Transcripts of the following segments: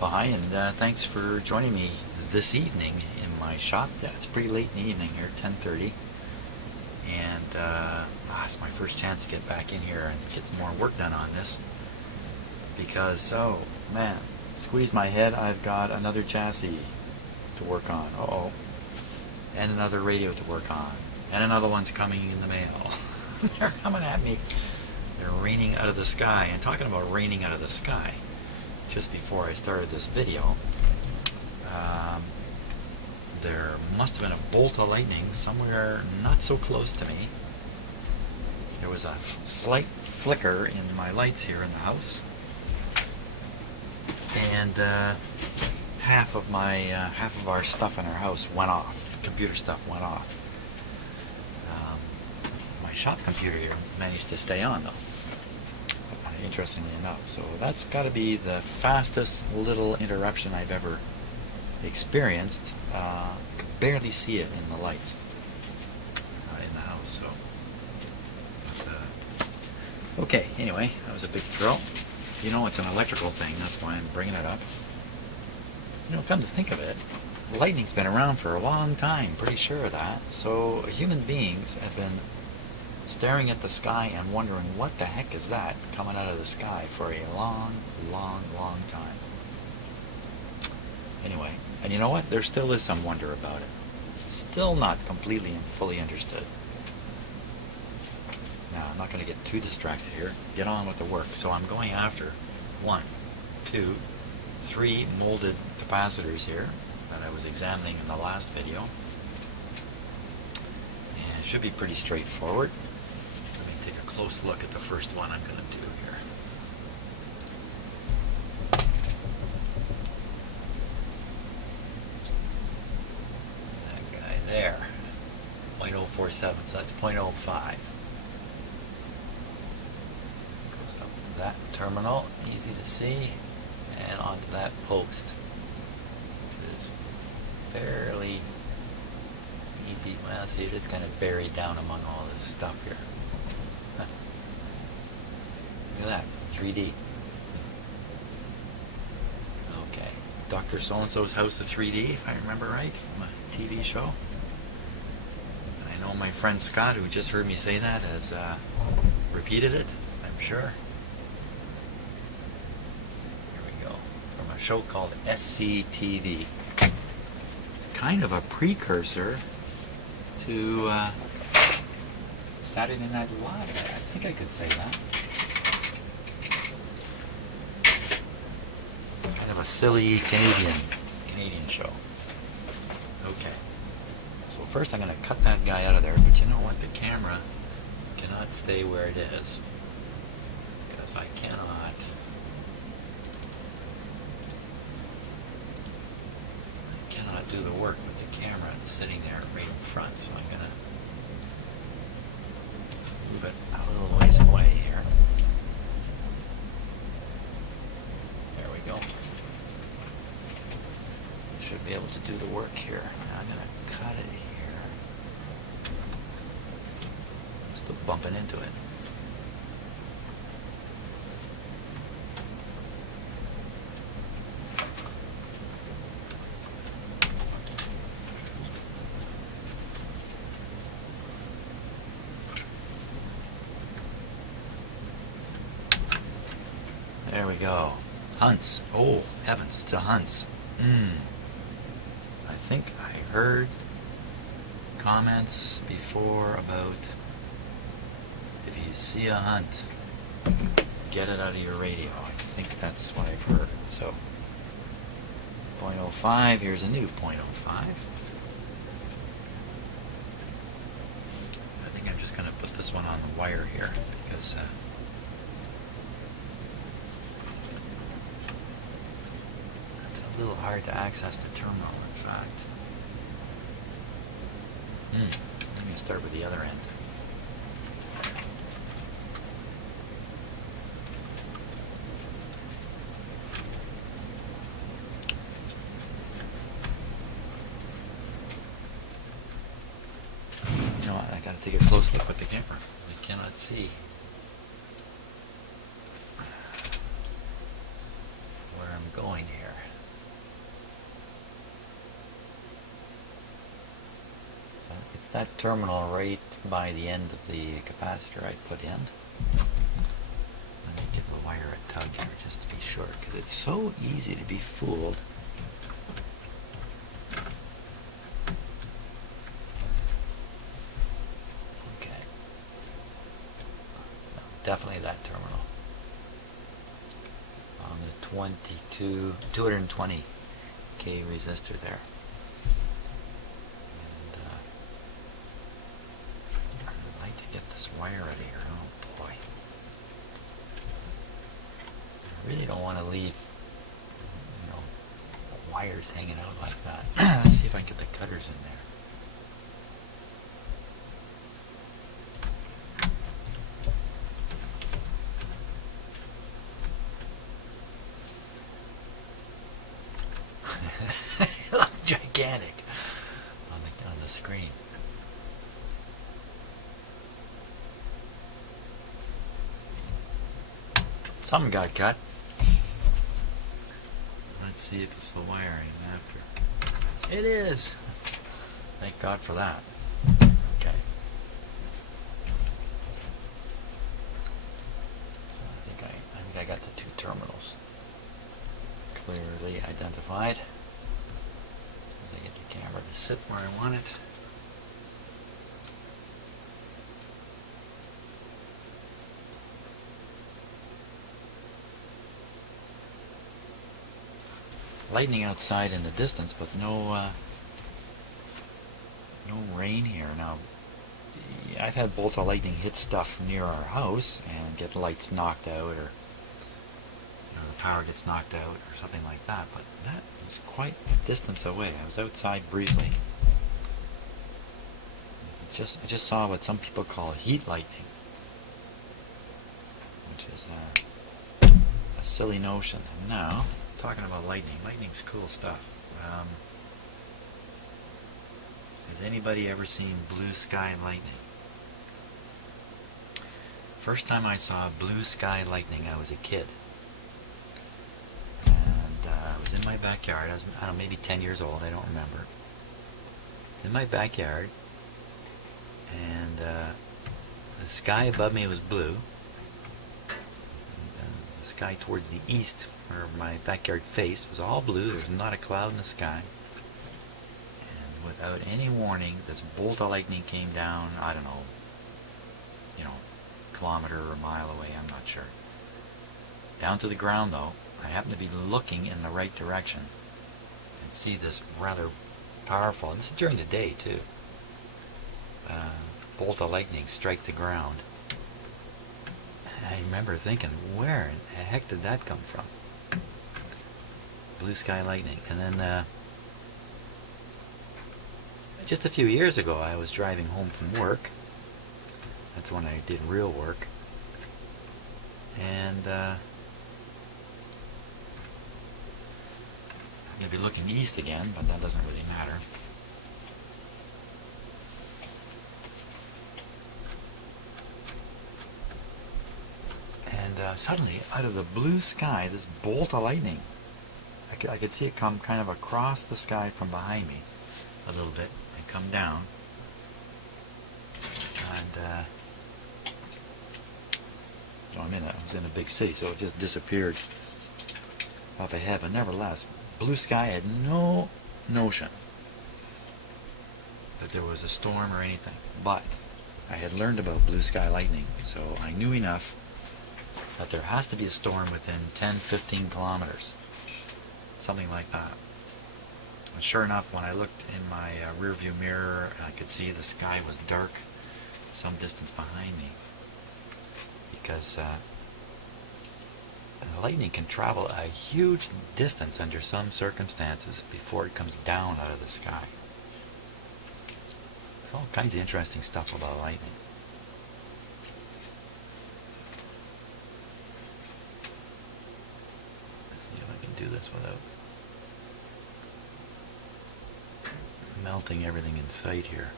Well, hi, and thanks for joining me this evening in my shop. Yeah, it's pretty late in the evening here, 10:30, and it's my first chance to get back in here and get some more work done on this. Because, oh man, squeeze my head, I've got another chassis to work on. Uh-oh. And another radio to work on. And another one's coming in the mail. They're coming at me. They're raining out of the sky. And talking about raining out of the sky, just before I started this video, there must have been a bolt of lightning somewhere not so close to me. There was a slight flicker in my lights here in the house, and half of our stuff in our house went off. Computer stuff went off. My shop computer here managed to stay on though, interestingly enough. So that's got to be the fastest little interruption I've ever experienced. Could barely see it in the lights in the house. So, okay. Anyway, that was a big thrill. You know, it's an electrical thing. That's why I'm bringing it up. You know, come to think of it, lightning's been around for a long time. Pretty sure of that. So human beings have been staring at the sky and wondering what the heck is that coming out of the sky for a long, long, long time. Anyway, and you know what? There still is some wonder about it. Still not completely and fully understood. Now, I'm not going to get too distracted here. Get on with the work. So I'm going after 1, 2, 3 molded capacitors here that I was examining in the last video. And it should be pretty straightforward. Take a close look at the first one I'm going to do here. That guy there, 0.047, so that's 0.05. Goes up to that terminal, easy to see, and onto that post, which is fairly easy. Well, see, it is kind of buried down among all this stuff here. Look at that, 3D. Okay, Dr. So-and-so's House of 3D, if I remember right, from a TV show. I know my friend Scott, who just heard me say that, has repeated it, I'm sure. Here we go, from a show called SCTV. It's kind of a precursor to Saturday Night Live. I think I could say that. Kind of a silly Canadian show. Okay. So first I'm going to cut that guy out of there, but you know what? The camera cannot stay where it is, because I cannot do the work with the camera sitting there right in front. So I'm going to move it a little ways away here. There we go. Should be able to do the work here. Now I'm going to cut it here. I'm still bumping into it. There we go. Hunts. Oh, heavens, it's a Hunts. I think I heard comments before about if you see a Hunt, get it out of your radio. I think that's what I've heard. So 0.05, here's a new 0.05. I think I'm just going to put this one on the wire here because it's a little hard to access the terminal, in fact. I'm going to start with the other end. You know what? I got to take a close look with the camera. I cannot see where I'm going here. that terminal right by the end of the capacitor I put in. Let me give the wire a tug here just to be sure, because it's so easy to be fooled. Okay. No, definitely that terminal. On the 220k resistor there. I'd like to get this wire out of here. Oh boy. I really don't want to leave, wires hanging out like that. Let's see if I can get the cutters in there. They look gigantic on the screen. Something got cut. Let's see if it's the wiring after. It is. Thank God for that. Okay. So I think I got the two terminals clearly identified. As I get the camera to sit where I want it. Lightning outside in the distance, but no rain here. Now, I've had bolts of lightning hit stuff near our house and get lights knocked out, or the power gets knocked out, or something like that. But that was quite a distance away. I was outside briefly. I just saw what some people call heat lightning, which is a silly notion. And now, talking about lightning. Lightning's cool stuff. Has anybody ever seen blue sky lightning? First time I saw blue sky lightning, I was a kid. And I was in my backyard. I was, I don't know, maybe 10 years old. I don't remember. In my backyard. And the sky above me was blue. And the sky towards the east, where my backyard faced, was all blue. There was not a cloud in the sky. And without any warning, this bolt of lightning came down, I don't know, kilometer or a mile away, I'm not sure. Down to the ground though, I happened to be looking in the right direction and see this rather powerful, and this is during the day too, bolt of lightning strike the ground. And I remember thinking, where in the heck did that come from? Blue sky lightning. And then just a few years ago I was driving home from work. That's when I did real work. And I'm going to be looking east again, but that doesn't really matter. And suddenly, out of the blue sky, this bolt of lightning, I could see it come kind of across the sky from behind me a little bit and come down. And I was in a big city, so it just disappeared up ahead. But nevertheless, blue sky, had no notion that there was a storm or anything. But I had learned about blue sky lightning, so I knew enough that there has to be a storm within 10-15 kilometers. Something like that. And sure enough, when I looked in my rear view mirror, I could see the sky was dark some distance behind me. Because lightning can travel a huge distance under some circumstances before it comes down out of the sky. There's all kinds of interesting stuff about lightning. Let's see if I can do this without melting everything in sight here.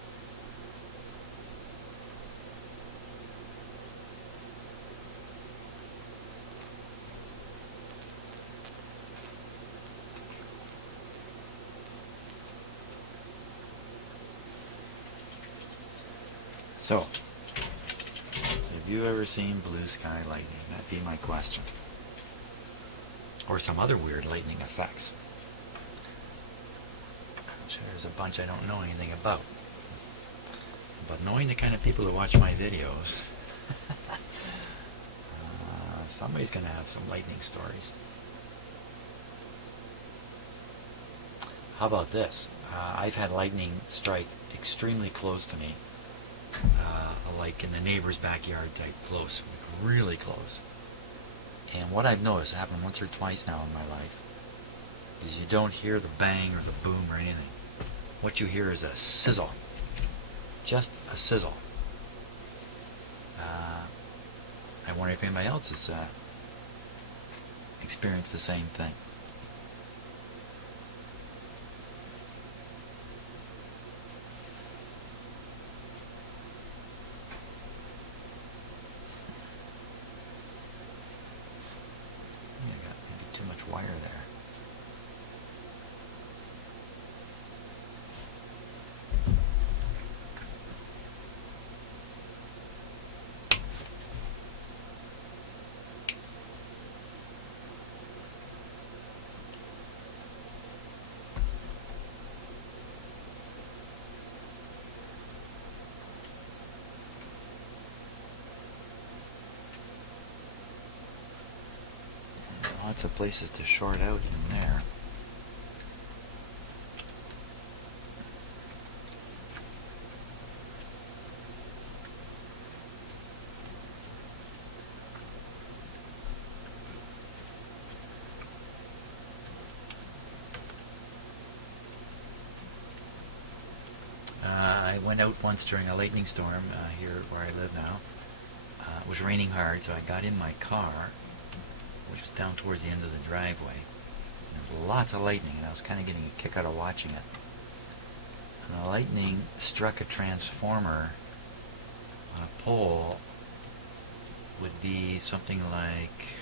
So, have you ever seen blue sky lightning? That'd be my question. Or some other weird lightning effects. There's a bunch I don't know anything about. But knowing the kind of people who watch my videos, somebody's going to have some lightning stories. How about this? I've had lightning strike extremely close to me, like in the neighbor's backyard type close, like really close. And what I've noticed, happened once or twice now in my life, is you don't hear the bang or the boom or anything. What you hear is a sizzle. Just a sizzle. I wonder if anybody else has experienced the same thing. I got maybe too much wire there. Lots of places to short out in there. I went out once during a lightning storm here where I live now. It was raining hard, so I got in my car, which was down towards the end of the driveway. There was lots of lightning, and I was kind of getting a kick out of watching it. And the lightning struck a transformer on a pole, would be something like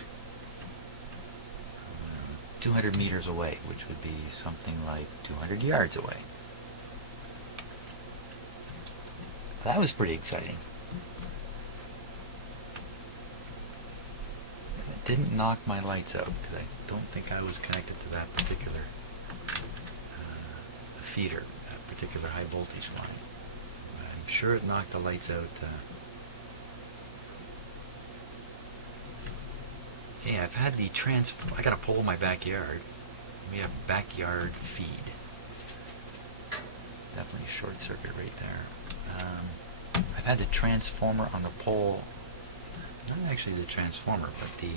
200 meters away, which would be something like 200 yards away. That was pretty exciting. It didn't knock my lights out, because I don't think I was connected to that particular feeder, that particular high voltage line. I'm sure it knocked the lights out. Yeah, I've had the I got a pole in my backyard. We have backyard feed. Definitely a short circuit right there. I've had the transformer on the pole, not actually the transformer, but the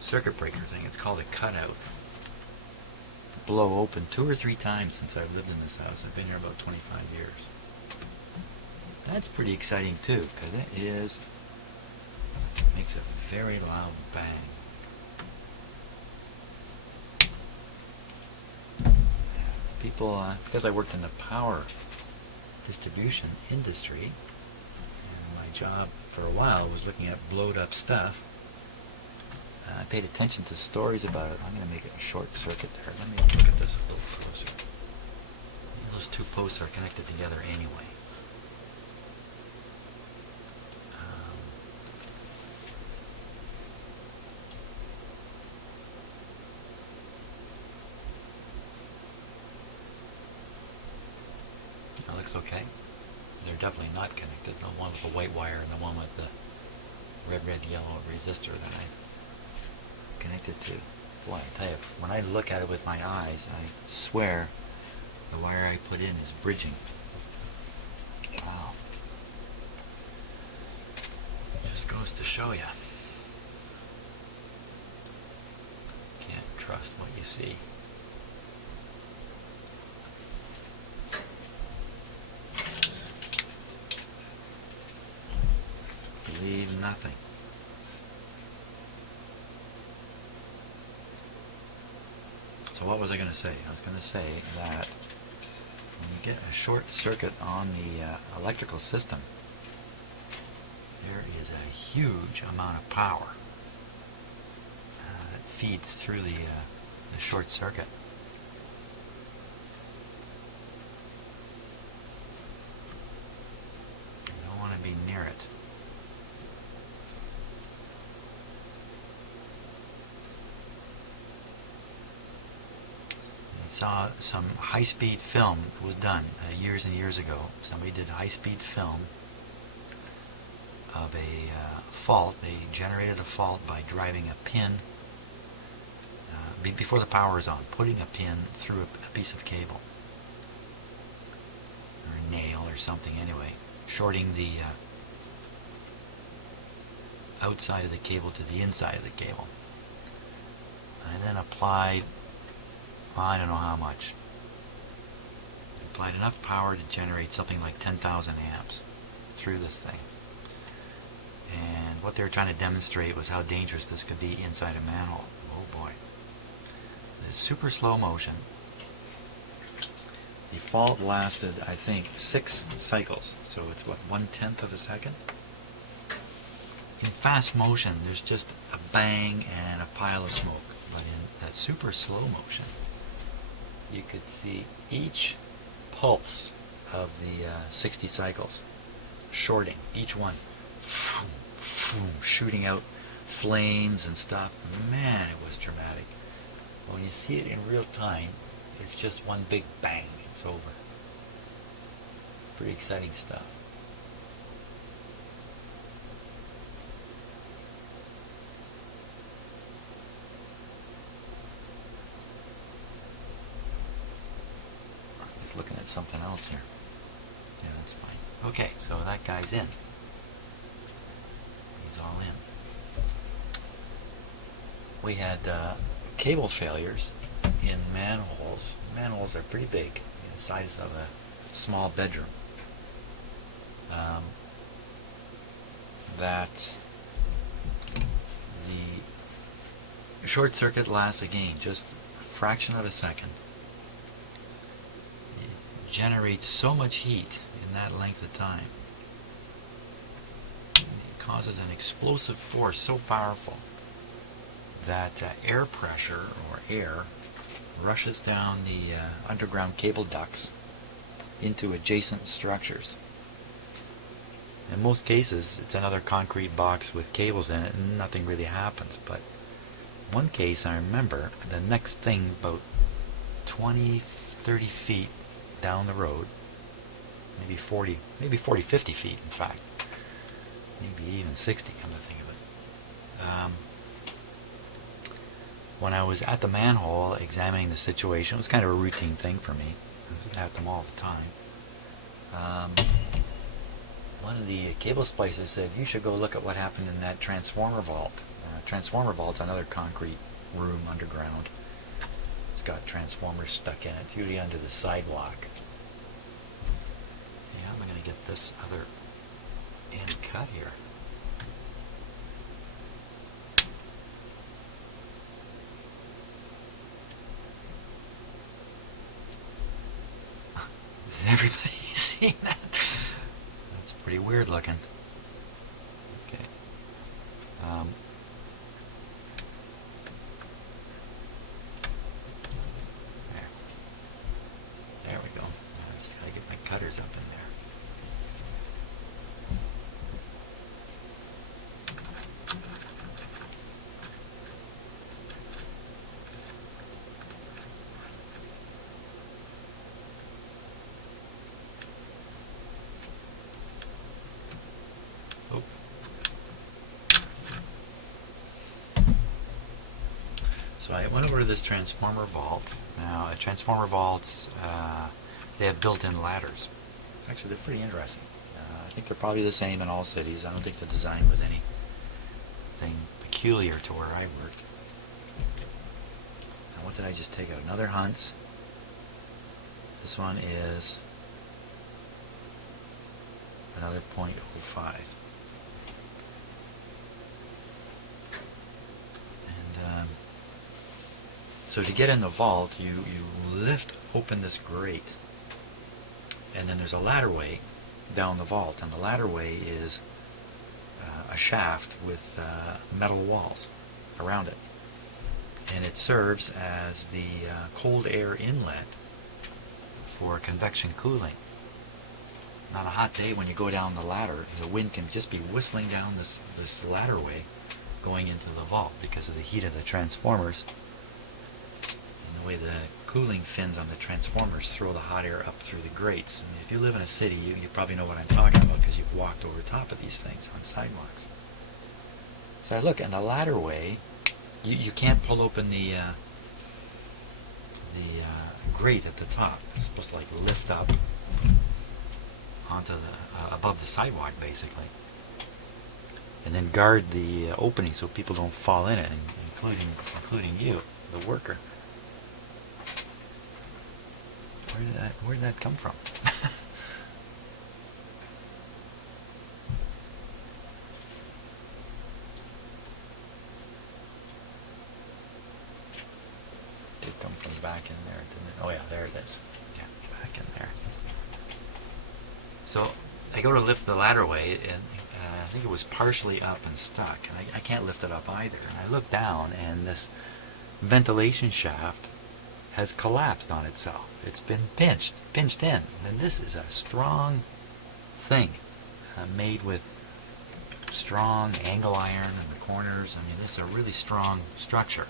circuit breaker thing, it's called a cutout, blow open 2 or 3 times since I've lived in this house. I've been here about 25 years. That's pretty exciting too, because it makes a very loud bang. People, because I worked in the power distribution industry, and my job for a while was looking at blowed up stuff, I paid attention to stories about it. I'm going to make it a short circuit there. Let me look at this a little closer. Those 2 posts are connected together anyway. That looks okay. They're definitely not connected. The one with the white wire and the one with the red, yellow resistor that I connected to. Boy, I tell you, when I look at it with my eyes, I swear the wire I put in is bridging. Wow. Just goes to show you. Can't trust what you see. Believe nothing. So what was I going to say? I was going to say that when you get a short circuit on the electrical system, there is a huge amount of power that feeds through the short circuit. saw some high-speed film was done years and years ago. Somebody did high-speed film of a fault. They generated a fault by driving a pin before the power is on, putting a pin through a piece of cable or a nail or something anyway, shorting the outside of the cable to the inside of the cable, and then applied, I don't know how much, applied enough power to generate something like 10,000 amps through this thing. And what they were trying to demonstrate was how dangerous this could be inside a manhole. Oh boy. It's super slow motion. The fault lasted, I think, 6 cycles. So it's what, 1/10 of a second? In fast motion, there's just a bang and a pile of smoke. But in that super slow motion, you could see each pulse of the 60 cycles shorting, each one shooting out flames and stuff. Man, it was dramatic. When you see it in real time, it's just one big bang. It's over. Pretty exciting stuff. Just looking at something else here. Yeah, that's fine. Okay, so that guy's in. He's all in. We had cable failures in manholes. Manholes are pretty big, the size of a small bedroom. That the short circuit lasts again just a fraction of a second. It generates so much heat in that length of time. It causes an explosive force so powerful that air pressure, or air, rushes down the underground cable ducts into adjacent structures. In most cases, it's another concrete box with cables in it and nothing really happens. But one case I remember, the next thing about 20, 30 feet down the road, maybe 40, 50 feet in fact, maybe even 60, come to think of it. When I was at the manhole examining the situation, it was kind of a routine thing for me. I was at them all the time. One of the cable splicers said, "You should go look at what happened in that transformer vault." Transformer vault's another concrete room underground. It's got transformers stuck in it, usually under the sidewalk. Yeah, I'm going to get this other end cut here. Is everybody seeing that? That's pretty weird looking. Okay. There we go. I just gotta get my cutters up in there. So I went over to this transformer vault. Now, transformer vaults, they have built-in ladders. Actually, they're pretty interesting. I think they're probably the same in all cities. I don't think the design was anything peculiar to where I worked. Now, what did I just take out? Another Hunt's. This one is another .05. So to get in the vault, you lift open this grate, and then there's a ladderway down the vault, and the ladderway is a shaft with metal walls around it, and it serves as the cold air inlet for convection cooling. On a hot day when you go down the ladder, the wind can just be whistling down this ladderway going into the vault because of the heat of the transformers. The way the cooling fins on the transformers throw the hot air up through the grates. I mean, if you live in a city, you probably know what I'm talking about because you've walked over top of these things on sidewalks. So I look, and the ladder way, you can't pull open the grate at the top. It's supposed to like lift up onto the above the sidewalk basically, and then guard the opening so people don't fall in it, including you, the worker. Where did that come from? Did come from back in there, didn't it? Oh yeah, there it is. Yeah, back in there. So I go to lift the ladderway, and I think it was partially up and stuck, and I can't lift it up either. And I look down, and this ventilation shaft has collapsed on itself. It's been pinched in. And this is a strong thing, made with strong angle iron in the corners. I mean, it's a really strong structure.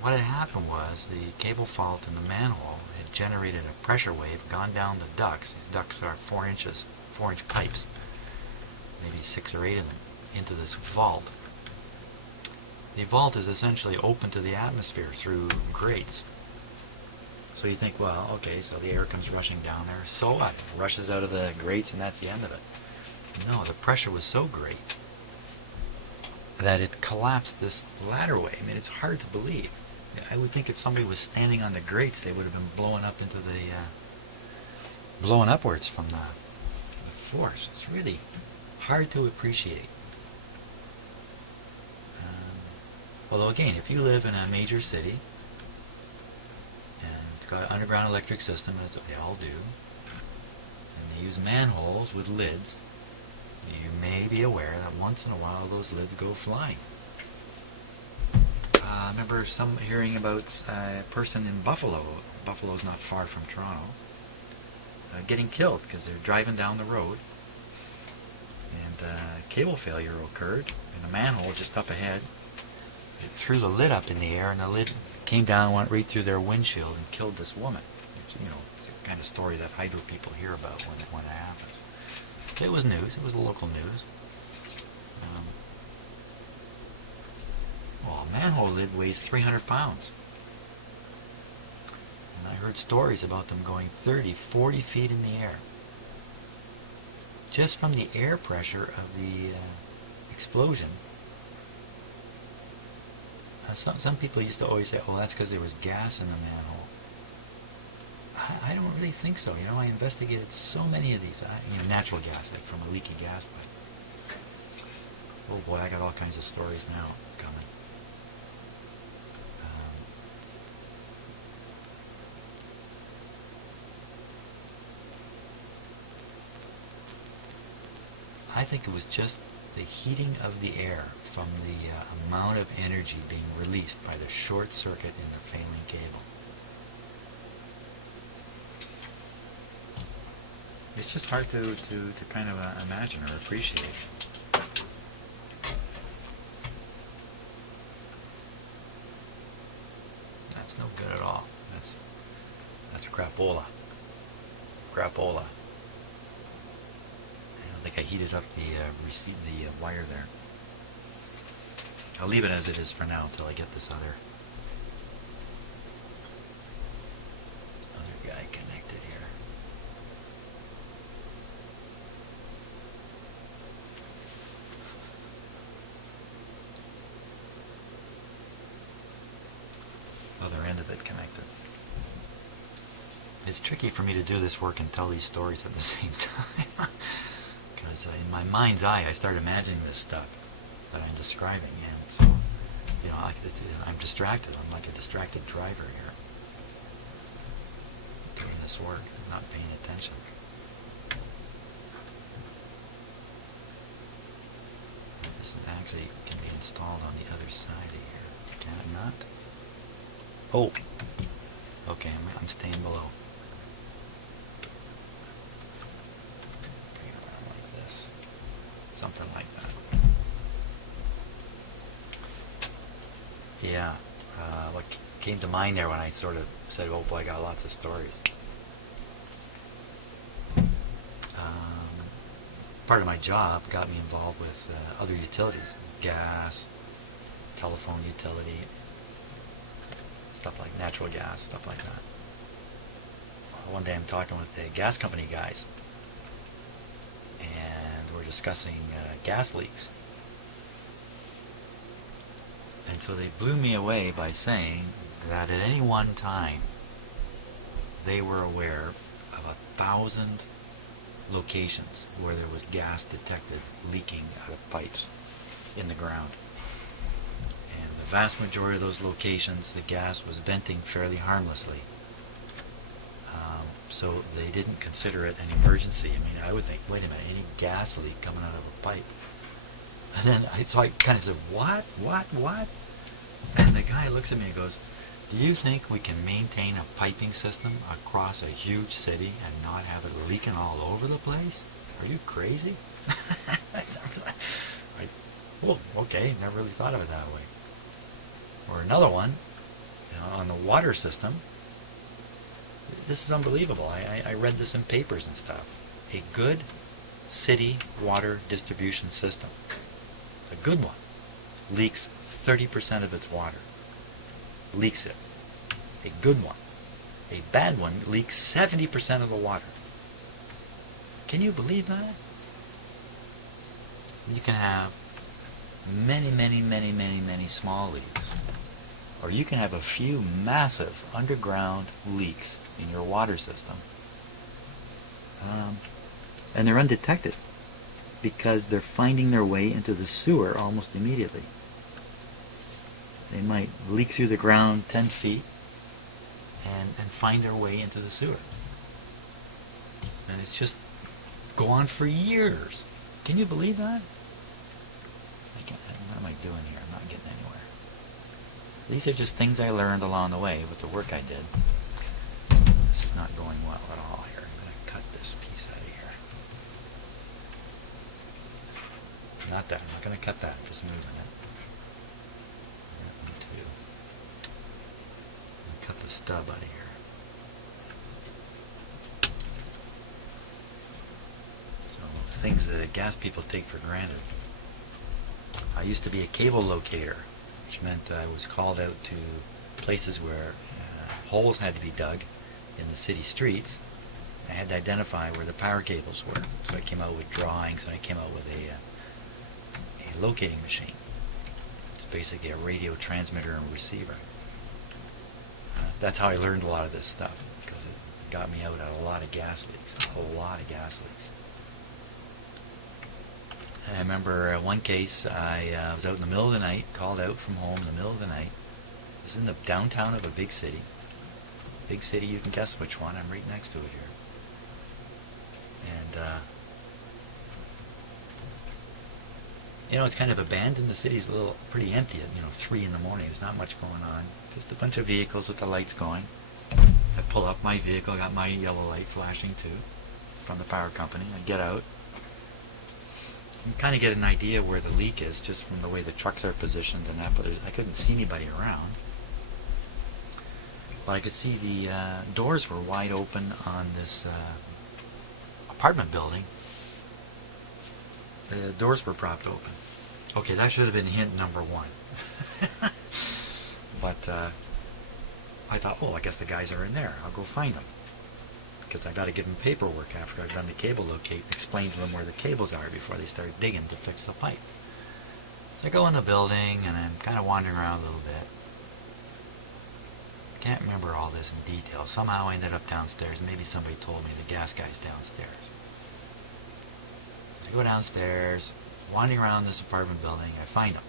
What had happened was the cable fault in the manhole had generated a pressure wave, gone down the ducts. These ducts are 4-inch pipes, maybe 6 or 8 of them, into this vault. The vault is essentially open to the atmosphere through grates. So you think, well, okay, so the air comes rushing down there. So what? It rushes out of the grates and that's the end of it. No, the pressure was so great that it collapsed this ladderway. I mean, it's hard to believe. I would think if somebody was standing on the grates, they would have been blowing up into the, blowing upwards from the force. It's really hard to appreciate. Although again, if you live in a major city, and it's got an underground electric system, and that's what they all do, and they use manholes with lids, you may be aware that once in a while those lids go flying. I remember hearing about a person in Buffalo. Buffalo's not far from Toronto, getting killed because they're driving down the road, and cable failure occurred in a manhole just up ahead. It threw the lid up in the air, and the lid came down, went right through their windshield, and killed this woman. It's the kind of story that hydro people hear about when it happens. It was news. It was local news. Well, a manhole lid weighs 300 pounds. And I heard stories about them going 30, 40 feet in the air. Just from the air pressure of the explosion. Some people used to always say, oh, that's because there was gas in the manhole. I don't really think so. I investigated so many of these. Natural gas, like from a leaky gas pipe. Oh boy, I got all kinds of stories now coming. I think it was just the heating of the air from the amount of energy being released by the short circuit in the failing cable. It's just hard to kind of imagine or appreciate. That's no good at all. That's crapola. Crapola. I think I heated up the wire there. I'll leave it as it is for now until I get this other guy connected here. Other end of it connected. It's tricky for me to do this work and tell these stories at the same time. Because in my mind's eye, I start imagining this stuff that I'm describing, and so, I'm distracted. I'm like a distracted driver here, doing this work, not paying attention. This actually can be installed on the other side of here. Can it not? Oh, okay. I'm staying below. Something like that. Yeah. what came to mind there when I sort of said, oh boy, I got lots of stories. Part of my job got me involved with other utilities, gas, telephone utility, stuff like natural gas, stuff like that. One day I'm talking with the gas company guys, and we're discussing gas leaks. And so they blew me away by saying that at any one time they were aware of 1,000 locations where there was gas detected leaking out of pipes in the ground. And the vast majority of those locations, the gas was venting fairly harmlessly. So they didn't consider it an emergency. I mean, I would think, wait a minute, any gas leak coming out of a pipe? And then so I kind of said, what? And the guy looks at me and goes, do you think we can maintain a piping system across a huge city and not have it leaking all over the place? Are you crazy? Well, okay, never really thought of it that way. Or another one, on the water system. This is unbelievable. I read this in papers and stuff. A good city water distribution system, a good one, leaks 30% of its water. Leaks it. A good one. A bad one leaks 70% of the water. Can you believe that? You can have many small leaks. Or you can have a few massive underground leaks in your water system. And they're undetected because they're finding their way into the sewer almost immediately. They might leak through the ground 10 feet and find their way into the sewer. And it's just go on for years. Can you believe that? What am I doing here? I'm not getting anywhere. These are just things I learned along the way with the work I did. This is not going well at all here. I'm going to cut this piece out of here. Not that. I'm not going to cut that. I'm just moving it. Cut the stub out of here. So, things that gas people take for granted. I used to be a cable locator, which meant I was called out to places where holes had to be dug in the city streets. I had to identify where the power cables were. So I came out with drawings, and I came out with a locating machine. It's basically a radio transmitter and receiver. That's how I learned a lot of this stuff, because it got me out of a lot of gas leaks. And I remember one case, I was out in the middle of the night, called out from home in the middle of the night. This is in the downtown of a big city. Big city, you can guess which one. I'm right next to it here. And it's kind of abandoned. The city's pretty empty at 3 in the morning. There's not much going on. Just a bunch of vehicles with the lights going. I pull up my vehicle, got my yellow light flashing too, from the power company. I get out. You kind of get an idea where the leak is just from the way the trucks are positioned and that, but I couldn't see anybody around. But I could see the doors were wide open on this apartment building. The doors were propped open. Okay, that should have been hint number 1. But I thought, I guess the guys are in there. I'll go find them. Because I got to give them paperwork after I've done the cable locate, explain to them where the cables are before they start digging to fix the pipe. So I go in the building, and I'm kind of wandering around a little bit. I can't remember all this in detail. Somehow I ended up downstairs. Maybe somebody told me the gas guy's downstairs. I go downstairs, wandering around this apartment building, I find him.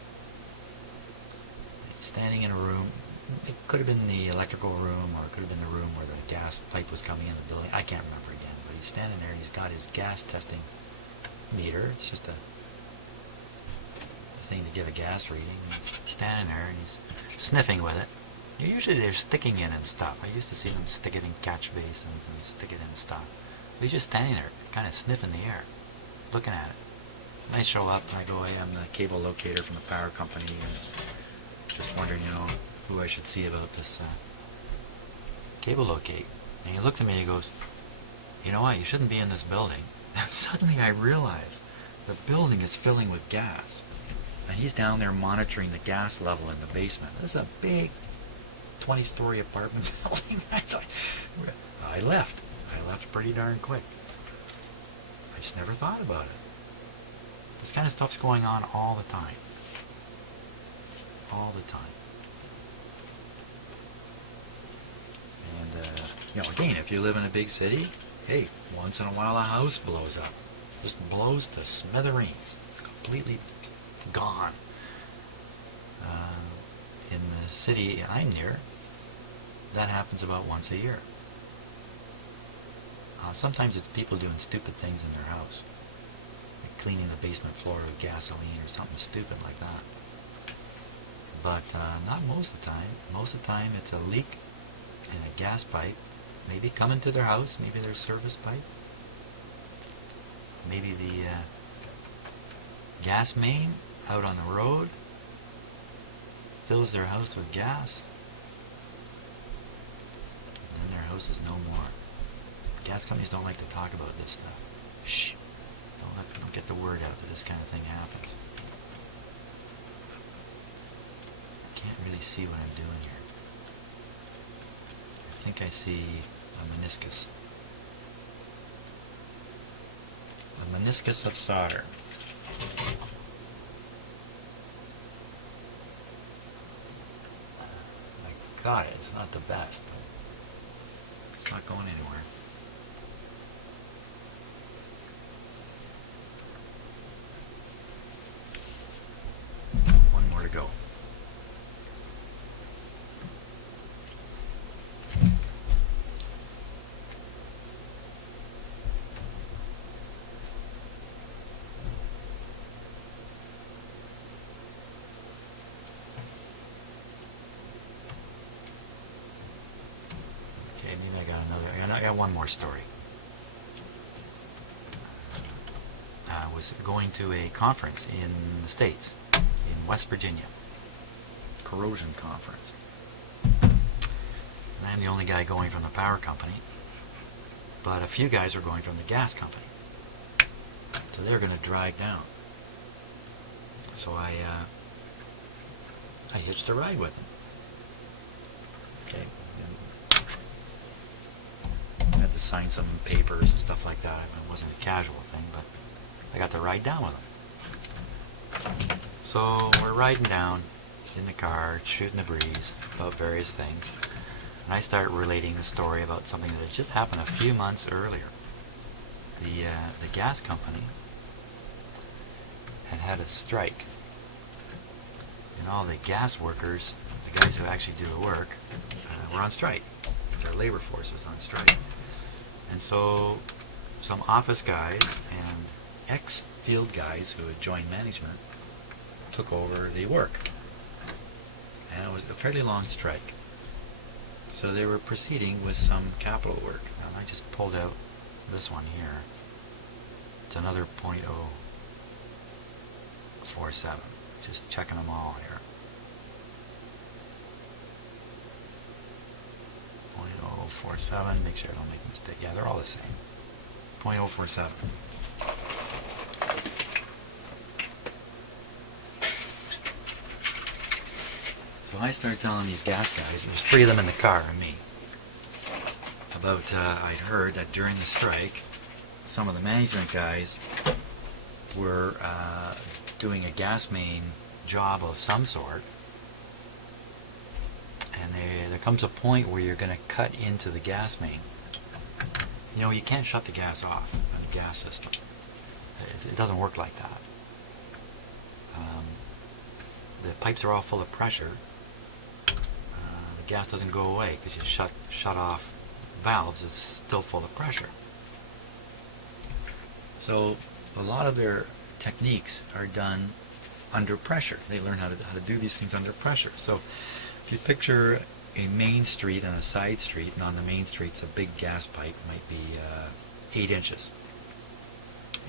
He's standing in a room. It could have been the electrical room, or it could have been the room where the gas pipe was coming in the building. I can't remember again, but he's standing there and he's got his gas testing meter. It's just a thing to give a gas reading. And he's standing there and he's sniffing with it. Usually they're sticking it in stuff. I used to see them stick it in catch basins and stick it in stuff. But he's just standing there, kind of sniffing the air, looking at it. And I show up and I go, hey, I'm the cable locator from the power company, and just wondering, who I should see about this cable locate. And he looked at me and he goes, you know what, you shouldn't be in this building. And suddenly I realize the building is filling with gas. And he's down there monitoring the gas level in the basement. This is a big 20-story apartment building. I left. I left pretty darn quick. I just never thought about it. This kind of stuff's going on all the time. All the time. And, again, if you live in a big city, hey, once in a while a house blows up. Just blows to smithereens. It's completely gone. In the city I'm near, that happens about once a year. Sometimes it's people doing stupid things in their house, like cleaning the basement floor with gasoline or something stupid like that. But not most of the time. Most of the time it's a leak in a gas pipe, maybe coming to their house, maybe their service pipe, maybe the gas main out on the road fills their house with gas, and then their house is no more. Gas companies don't like to talk about this stuff. Shh. Don't get the word out that this kind of thing happens. Can't really see what I'm doing here. I think I see a meniscus. A meniscus of solder. I got it. It's not the best, but it's not going anywhere. One more to go. I got one more story. I was going to a conference in the States, in West Virginia. Corrosion conference. And I'm the only guy going from the power company, but a few guys are going from the gas company. So they're going to drag down. So I hitched a ride with them. Okay. To sign some papers and stuff like that. I mean, it wasn't a casual thing, but I got to ride down with them. So we're riding down in the car, shooting the breeze about various things, and I start relating the story about something that had just happened a few months earlier. The gas company had a strike, and all the gas workers, the guys who actually do the work, were on strike. Their labor force was on strike. And so some office guys and ex-field guys who had joined management took over the work. And it was a fairly long strike. So they were proceeding with some capital work. And I just pulled out this one here. It's another .047. Just checking them all here. 0.047, make sure I don't make a mistake. Yeah, they're all the same. 0.047. So I started telling these gas guys, there's three of them in the car and me, about I'd heard that during the strike, some of the management guys were doing a gas main job of some sort. And there comes a point where you're going to cut into the gas main. You know, you can't shut the gas off on the gas system. It doesn't work like that. The pipes are all full of pressure. The gas doesn't go away because you shut off valves. It's still full of pressure. So a lot of their techniques are done under pressure. They learn how to do these things under pressure. So if you picture a main street and a side street, and on the main street's a big gas pipe, might be 8 inches.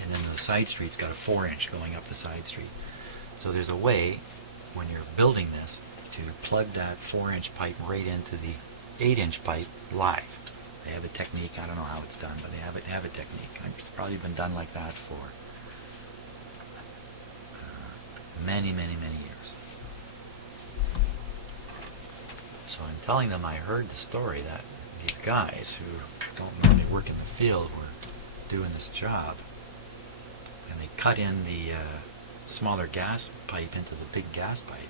And then the side street's got a 4-inch going up the side street. So there's a way, when you're building this, to plug that 4-inch pipe right into the 8-inch pipe live. They have a technique. I don't know how it's done, but they have a technique. It's probably been done like that for many, many, many years. So I'm telling them I heard the story that these guys who don't normally work in the field were doing this job, and they cut in the smaller gas pipe into the big gas pipe,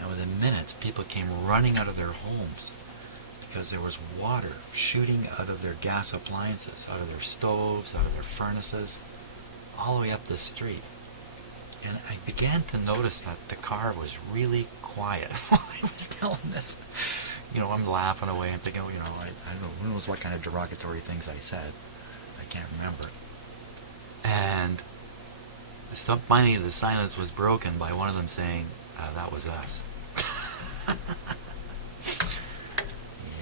and within minutes people came running out of their homes because there was water shooting out of their gas appliances, out of their stoves, out of their furnaces, all the way up the street. And I began to notice that the car was really quiet while I was telling this. You know, I'm laughing away. I'm thinking, you know, I don't know, who knows what kind of derogatory things I said. I can't remember. And finally the silence was broken by one of them saying, that was us.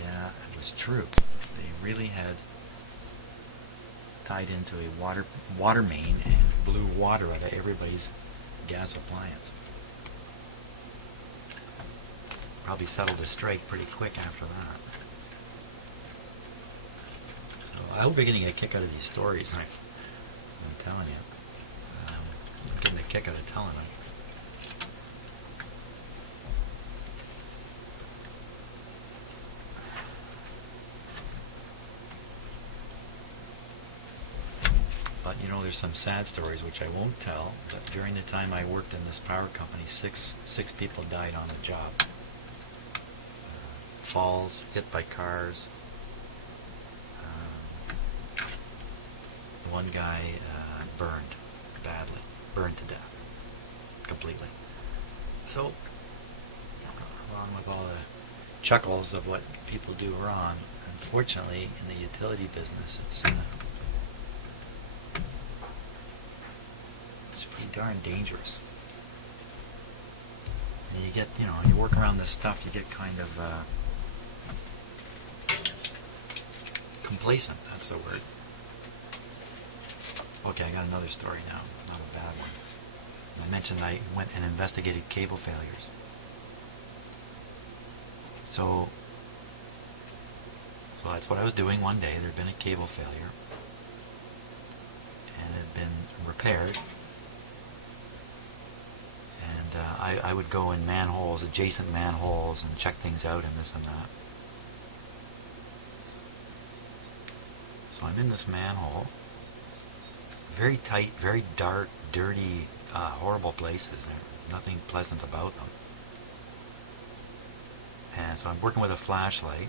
Yeah, it was true. They really had tied into a water main and blew water out of everybody's gas appliance. Probably settled a strike pretty quick after that. So I hope you're getting a kick out of these stories. I'm telling you. I'm getting a kick out of telling them. But you know, there's some sad stories which I won't tell. But during the time I worked in this power company, six people died on the job. Falls, hit by cars. One guy burned badly, burned to death, completely. So, along with all the chuckles of what people do wrong, unfortunately, in the utility business, it's pretty darn dangerous. And you get, you know, you work around this stuff, you get kind of complacent, that's the word. Okay, I got another story now, not a bad one. I mentioned I went and investigated cable failures. So that's what I was doing one day. There had been a cable failure, and it had been repaired. And I would go in manholes, adjacent manholes, and check things out and this and that. So I'm in this manhole. Very tight, very dark, dirty, horrible places. There's nothing pleasant about them. And so I'm working with a flashlight.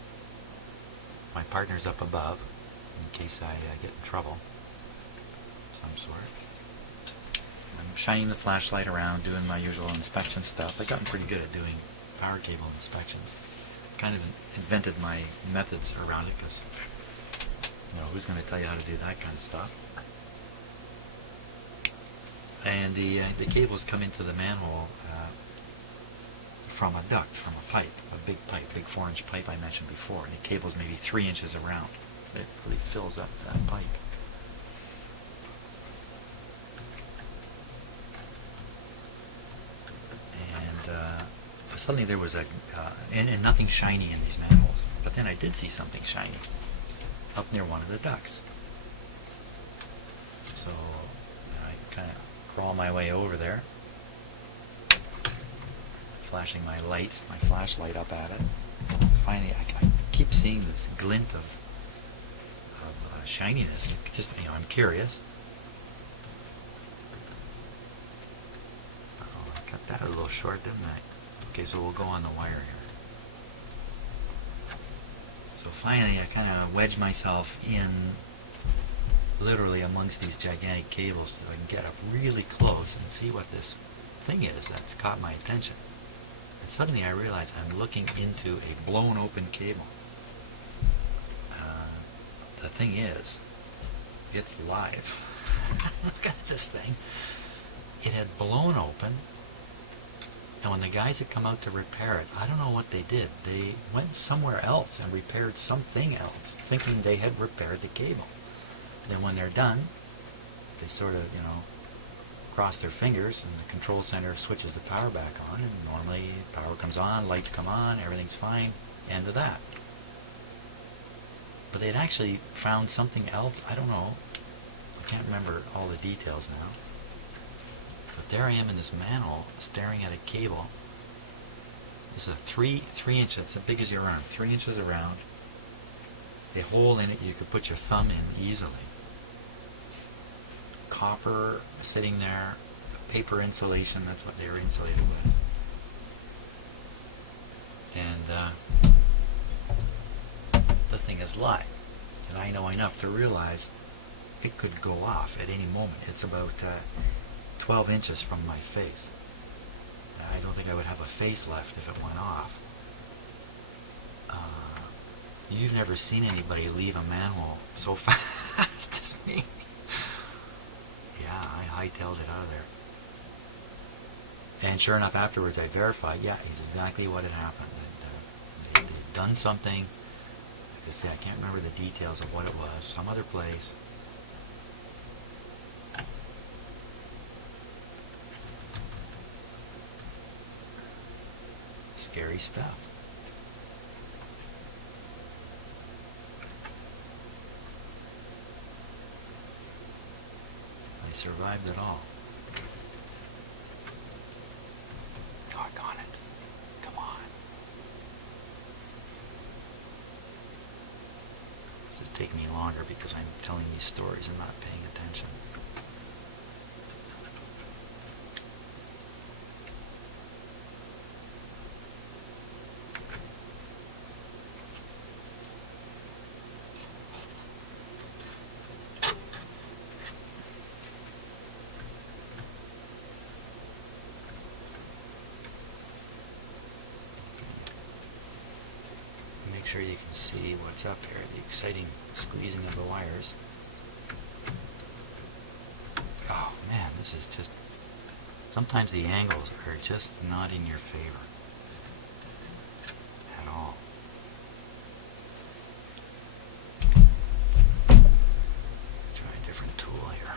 My partner's up above, in case I get in trouble of some sort. I'm shining the flashlight around, doing my usual inspection stuff. I've gotten pretty good at doing power cable inspections. Kind of invented my methods around it, because, you know, who's going to tell you how to do that kind of stuff? And the cables come into the manhole from a duct, from a pipe, a big 4-inch pipe I mentioned before. And the cable's maybe 3 inches around. It really fills up that pipe. And suddenly there was and nothing shiny in these manholes. But then I did see something shiny up near one of the ducts. So I kind of crawl my way over there, flashing my flashlight up at it. Finally, I keep seeing this glint of shininess. Just, you know, I'm curious. Oh, I cut that a little short, didn't I? Okay, so we'll go on the wire here. So finally, I kind of wedge myself in, literally amongst these gigantic cables, so I can get up really close and see what this thing is that's caught my attention. And suddenly I realize I'm looking into a blown open cable. The thing is, it's live. Look at this thing. It had blown open, and when the guys had come out to repair it, I don't know what they did. They went somewhere else and repaired something else, thinking they had repaired the cable. Then when they're done, they sort of, you know, cross their fingers, and the control center switches the power back on, and normally power comes on, lights come on, everything's fine, end of that. But they'd actually found something else, I don't know, I can't remember all the details now. But there I am in this manhole, staring at a cable. It's a 3 inches, it's as big as your arm, 3 inches around. A hole in it you could put your thumb in easily. Copper sitting there, paper insulation, that's what they were insulated with. And the thing is live. And I know enough to realize it could go off at any moment. It's about 12 inches from my face. I don't think I would have a face left if it went off. You've never seen anybody leave a manhole so fast as me. Yeah, I hightailed it out of there. And sure enough, afterwards I verified, yeah, it's exactly what had happened. They'd done something. Like I said, I can't remember the details of what it was. Some other place. Scary stuff. I survived it all. Doggone it. Come on. This is taking me longer because I'm telling these stories and not paying attention. Make sure you can see what's up here, the exciting squeezing of the wires. Oh man, this is just, sometimes the angles are just not in your favor at all. Try a different tool here.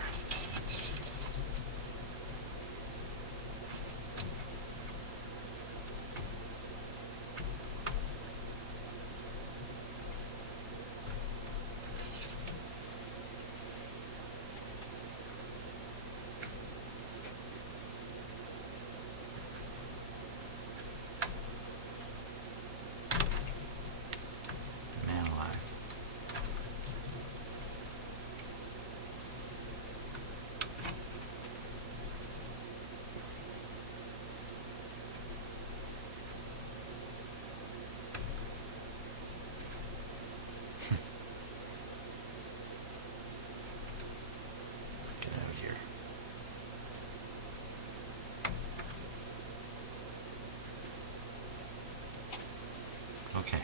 Okay,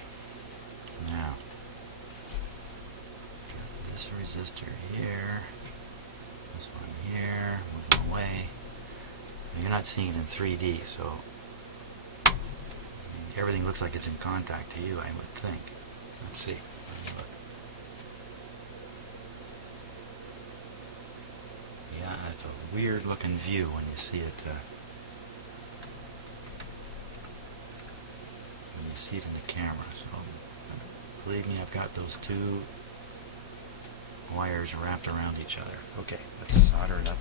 now, this resistor here, this one here, moving away. You're not seeing it in 3D, so everything looks like it's in contact to you, I would think. Let's see. Look. Yeah, it's a weird looking view when you see it. You see it in the camera, so believe me, I've got those two wires wrapped around each other. Okay, let's solder it up.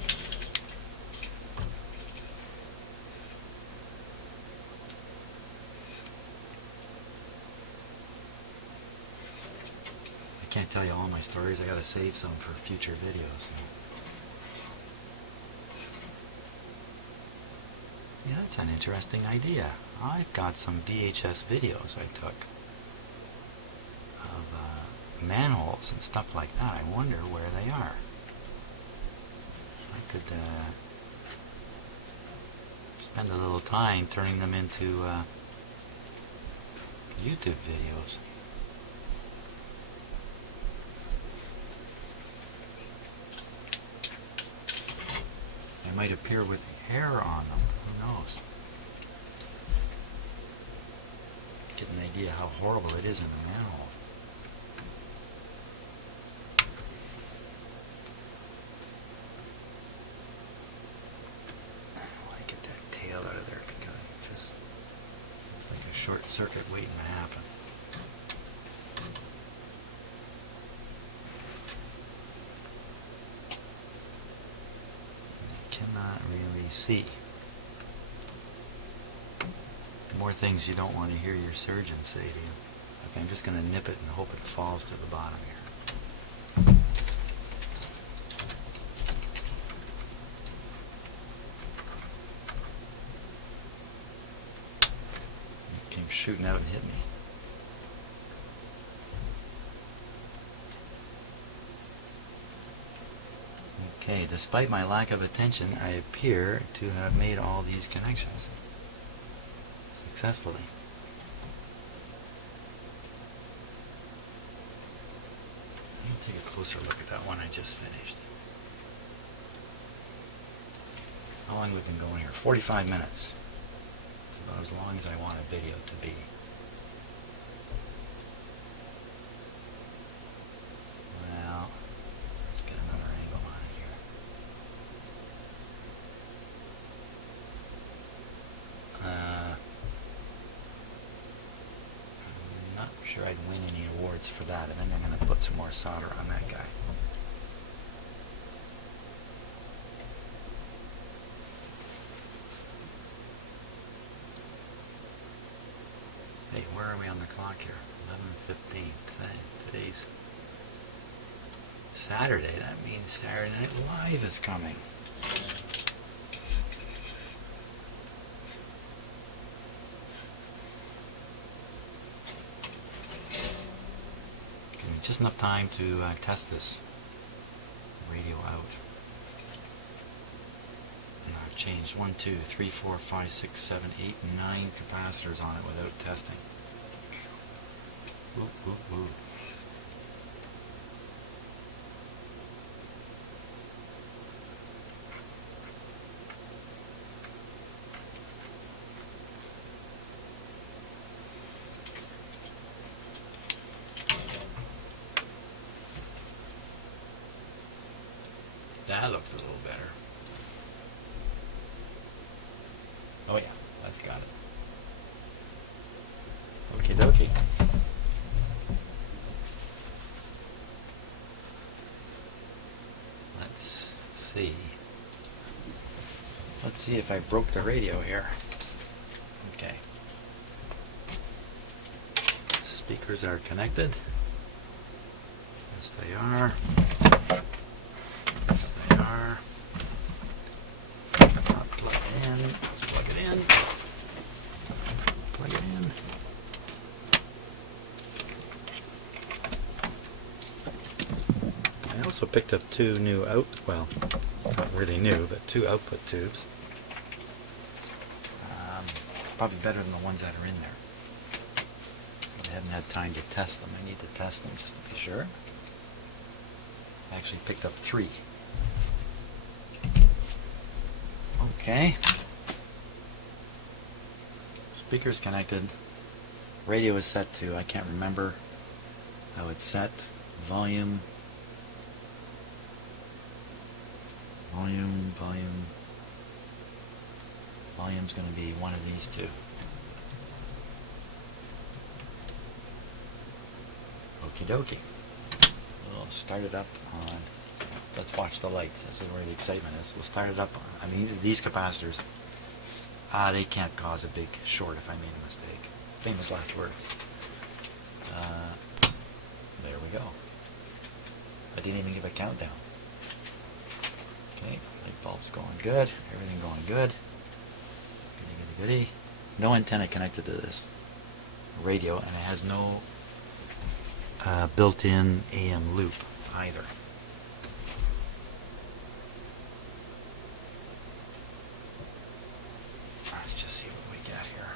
I can't tell you all my stories, I gotta save some for future videos. Yeah, that's an interesting idea. I've got some VHS videos I took of manholes and stuff like that. I wonder where they are. I could spend a little time turning them into YouTube videos. They might appear with hair on them. Who knows? Get an idea how horrible it is in the manhole. short circuit waiting to happen. You cannot really see. More things you don't want to hear your surgeon say to you. Okay, I'm just going to nip it and hope it falls to the bottom here. It came shooting out and hit me. Okay, despite my lack of attention, I appear to have made all these connections successfully. Let me take a closer look at that one I just finished. How long have we been going here? 45 minutes. It's about as long as I want a video to be. Well, let's get another angle on it here. I'm not sure I'd win any awards for that, and then I'm going to put some more solder on that guy. Hey, where are we on the clock here? 11:15. Today's Saturday. That means Saturday Night Live is coming. Give me just enough time to test this radio out. And I've changed 1, 2, 3, 4, 5, 6, 7, 8, 9 capacitors on it without testing. Ooh, ooh, ooh. That looks a little better. Oh yeah, that's got it. Okie dokie. Let's see. Let's see if I broke the radio here. Okay. Speakers are connected. Yes, they are. Yes, they are. Not plugged in. Let's plug it in. Plug it in. I also picked up two new well, not really new, but two output tubes. Probably better than the ones that are in there. I haven't had time to test them. I need to test them just to be sure. I actually picked up 3. Okay. Speakers connected. Radio is set to, I can't remember how it's set. Volume's going to be one of these two. Okie dokie. We'll start it up on, let's watch the lights. This is where the excitement is. We'll start it up on, I mean, these capacitors, they can't cause a big short if I made a mistake. Famous last words. There we go. I didn't even give a countdown. Okay, light bulb's going good. Everything going good. Goody, goody, goody. No antenna connected to this radio, and it has no built-in AM loop either. Let's just see what we get here.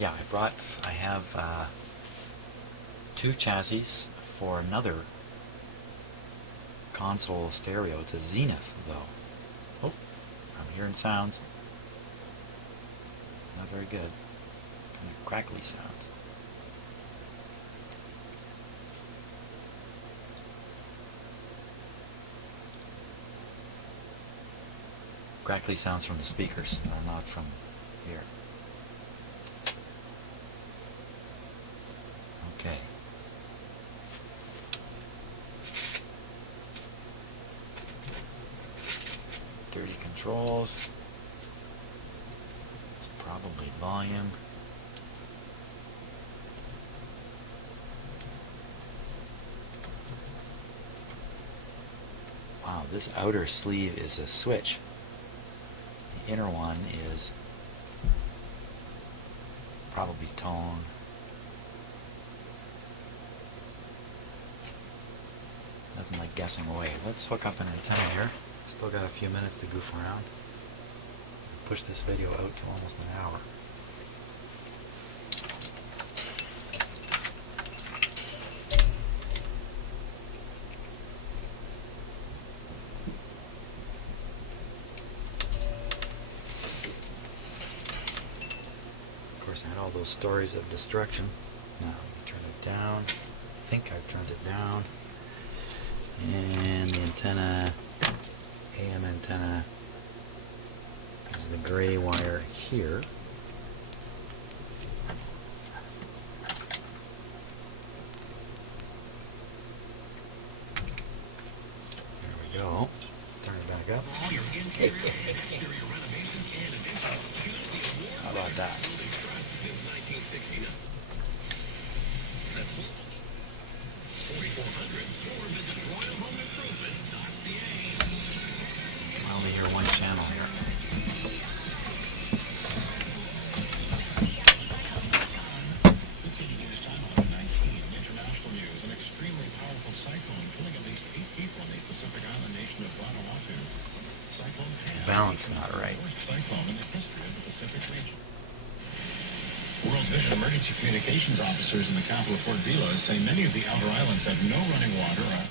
Yeah, I have 2 chassis for another console stereo. It's a Zenith though. Oh, I'm hearing sounds. Not very good. Kind of crackly sounds. crackly sounds from the speakers, not from here. Okay. Dirty controls. It's probably volume. Wow, this outer sleeve is a switch. The inner one is probably tone. Nothing like guessing away. Let's hook up an antenna here. Still got a few minutes to goof around. Push this video out to almost an hour. Of course, I had all those stories of destruction. Now, turn it down. I think I've turned it down. And the antenna, AM antenna, is the gray wire here. There we go. Turn it back up. How about that? I only hear one channel here. Balance not right. World Vision emergency communications officers in the capital of Fort Vila say many of the outer islands have no running water.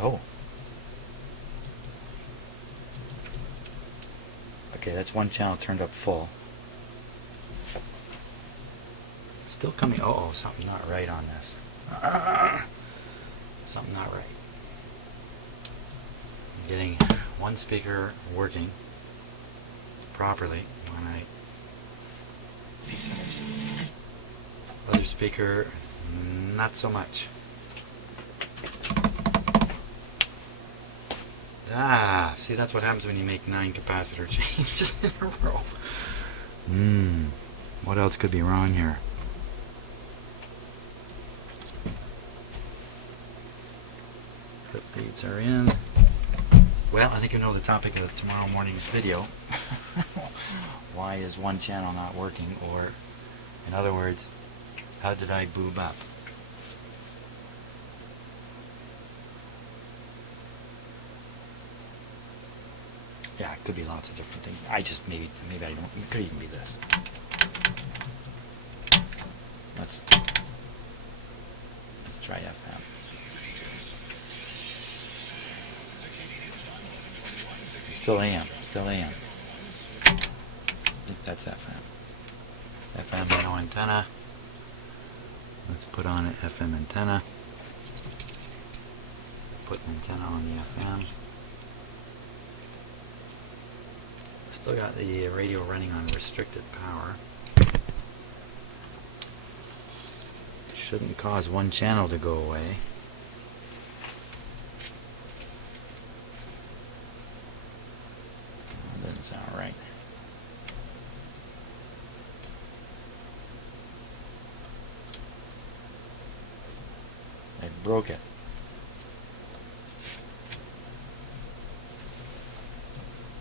Oh. Okay, that's one channel turned up full. It's still coming. Oh, something not right on this. Something not right. I'm getting one speaker working properly when I. Other speaker, not so much. Ah, see, that's what happens when you make 9 capacitor changes in a row. What else could be wrong here? Clip leads are in. Well, I think you know the topic of tomorrow morning's video. Why is one channel not working? Or, in other words, how did I boob up? Yeah, it could be lots of different things. I just maybe I don't. It could even be this. Let's try FM. Still AM. Still AM. I think that's FM. FM no antenna. Let's put on an FM antenna. Put an antenna on the FM. Still got the radio running on restricted power. Shouldn't cause one channel to go away. That doesn't sound right. I broke it.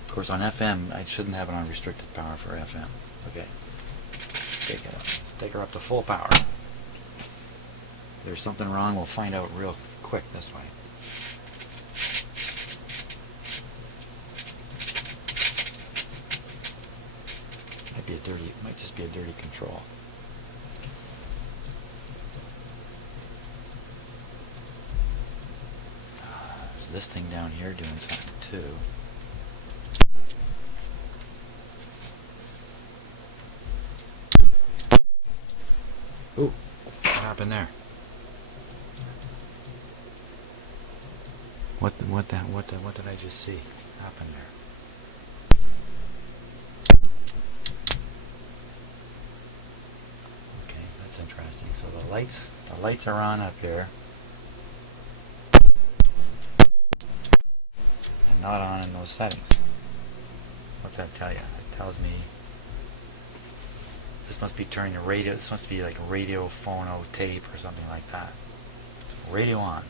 Of course, on FM, I shouldn't have it on restricted power for FM. Okay. Let's take her up to full power. If there's something wrong, we'll find out real quick this way. Might just be a dirty control. This thing down here doing something too. Ooh, what happened there? What did I just see? happened there? Okay, that's interesting. So the lights are on up here, and not on in those settings. What's that tell you? It tells me this must be turning the radio. This must be like radio phono tape or something like that. So radio on.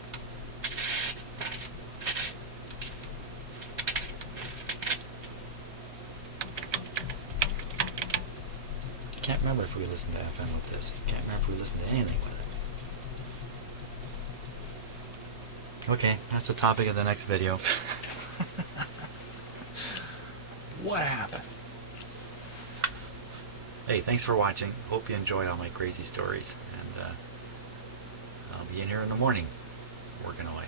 Can't remember if we listened to FM with this. Can't remember if we listened to anything with it. Okay, that's the topic of the next video. What happened? Hey, thanks for watching. Hope you enjoyed all my crazy stories. And I'll be in here in the morning working away.